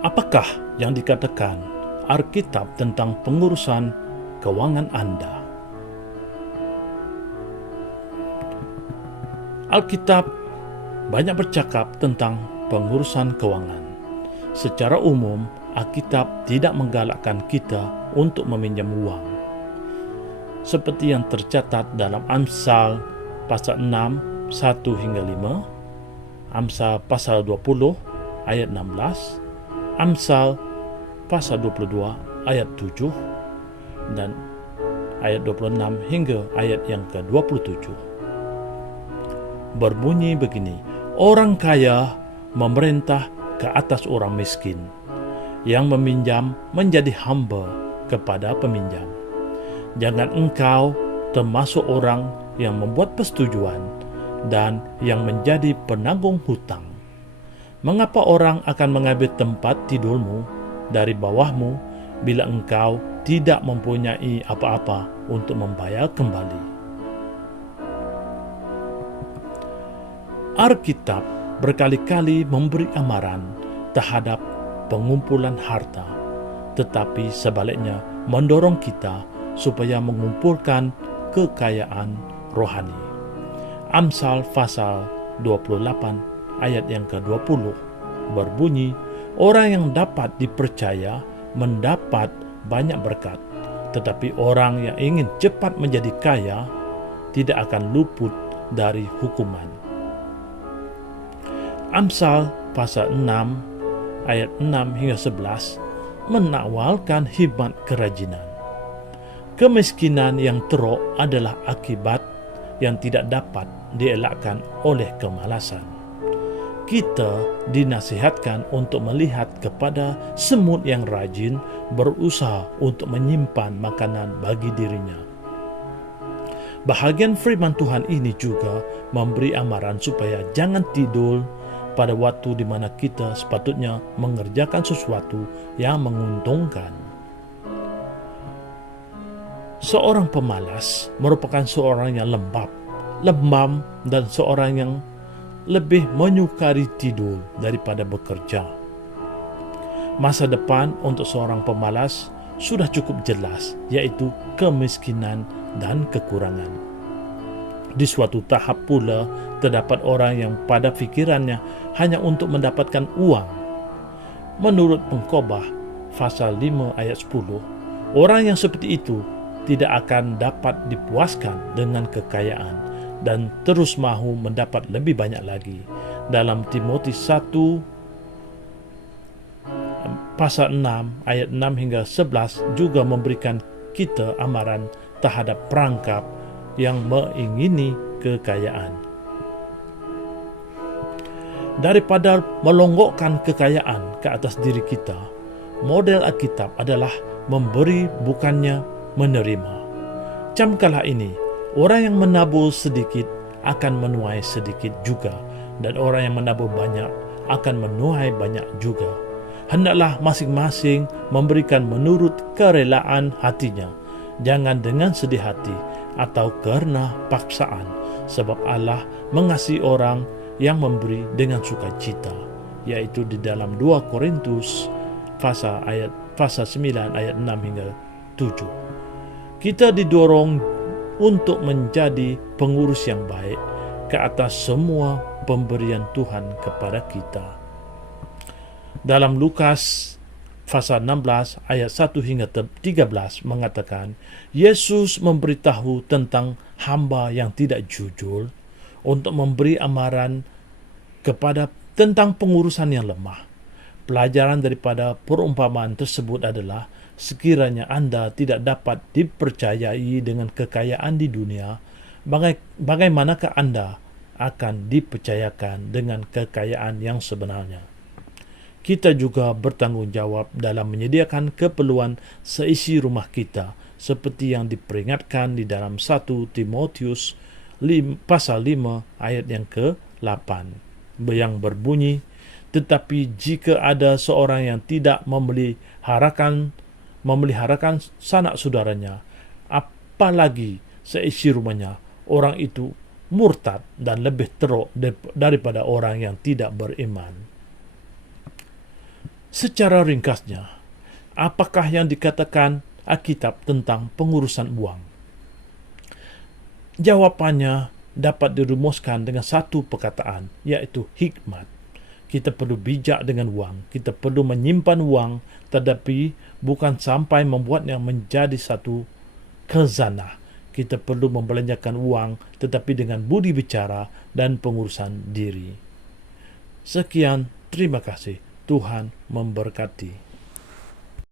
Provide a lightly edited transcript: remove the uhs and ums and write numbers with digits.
Apakah yang dikatakan Alkitab tentang pengurusan keuangan Anda? Alkitab banyak bercakap tentang pengurusan keuangan. Secara umum, Alkitab tidak menggalakkan kita untuk meminjam uang. Seperti yang tercatat dalam Amsal pasal 6, 1 hingga 5, Amsal pasal 20 ayat 16, Amsal pasal 22 ayat 7, dan ayat 26 hingga ayat yang ke-27. Berbunyi begini, orang kaya memerintah ke atas orang miskin, yang meminjam menjadi hamba kepada peminjam. Jangan engkau termasuk orang yang membuat persetujuan dan yang menjadi penanggung hutang. Mengapa orang akan mengambil tempat tidurmu dari bawahmu bila engkau tidak mempunyai apa-apa untuk membayar kembali? Alkitab berkali-kali memberi amaran terhadap pengumpulan harta, tetapi sebaliknya mendorong kita supaya mengumpulkan kekayaan rohani. Amsal pasal 28 ayat yang ke-20 berbunyi, orang yang dapat dipercaya mendapat banyak berkat, tetapi orang yang ingin cepat menjadi kaya tidak akan luput dari hukuman. Amsal pasal 6 ayat 6 hingga 11 menakwalkan hikmat kerajinan. Kemiskinan yang teruk adalah akibat yang tidak dapat dielakkan oleh kemalasan. Kita dinasihatkan untuk melihat kepada semut yang rajin berusaha untuk menyimpan makanan bagi dirinya. Bahagian firman Tuhan ini juga memberi amaran supaya jangan tidur pada waktu di mana kita sepatutnya mengerjakan sesuatu yang menguntungkan. Seorang pemalas merupakan seorang yang lembam, dan seorang yang lebih menyukai tidur daripada bekerja. Masa depan untuk seorang pemalas sudah cukup jelas, yaitu kemiskinan dan kekurangan. Di suatu tahap pula, terdapat orang yang pada fikirannya hanya untuk mendapatkan uang. Menurut Pengkhotbah pasal 5 ayat 10, orang yang seperti itu tidak akan dapat dipuaskan dengan kekayaan dan terus mahu mendapat lebih banyak lagi. Dalam Timotius 1 pasal 6 ayat 6 hingga 11 juga memberikan kita amaran terhadap perangkap yang mengingini kekayaan. Daripada melonggokkan kekayaan ke atas diri kita, model Alkitab adalah memberi bukannya menerima. Camkanlah ini, orang yang menabur sedikit akan menuai sedikit juga, dan orang yang menabur banyak akan menuai banyak juga. Hendaklah masing-masing memberikan menurut kerelaan hatinya, jangan dengan sedih hati atau karena paksaan, sebab Allah mengasihi orang yang memberi dengan sukacita, yaitu di dalam 2 Korintus pasal 9 ayat 6 hingga 7. Kita didorong untuk menjadi pengurus yang baik ke atas semua pemberian Tuhan kepada kita. Dalam Lukas pasal 16 ayat 1 hingga 13 mengatakan, Yesus memberitahu tentang hamba yang tidak jujur untuk memberi amaran kepada tentang pengurusan yang lemah. Pelajaran daripada perumpamaan tersebut adalah, sekiranya Anda tidak dapat dipercayai dengan kekayaan di dunia, bagaimanakah Anda akan dipercayakan dengan kekayaan yang sebenarnya? Kita juga bertanggung jawab dalam menyediakan keperluan seisi rumah kita, seperti yang diperingatkan di dalam 1 Timotius pasal 5 ayat yang ke-8, yang berbunyi, tetapi jika ada seorang yang tidak memeliharakan sanak saudaranya, apalagi seisi rumahnya, orang itu murtad dan lebih teruk daripada orang yang tidak beriman. Secara ringkasnya, apakah yang dikatakan Alkitab tentang pengurusan uang? Jawabannya dapat dirumuskan dengan satu perkataan, yaitu hikmat. Kita perlu bijak dengan uang. Kita perlu menyimpan uang, tetapi bukan sampai membuatnya menjadi satu khazanah. Kita perlu membelanjakan uang, tetapi dengan budi bicara dan pengurusan diri. Sekian, terima kasih. Tuhan memberkati.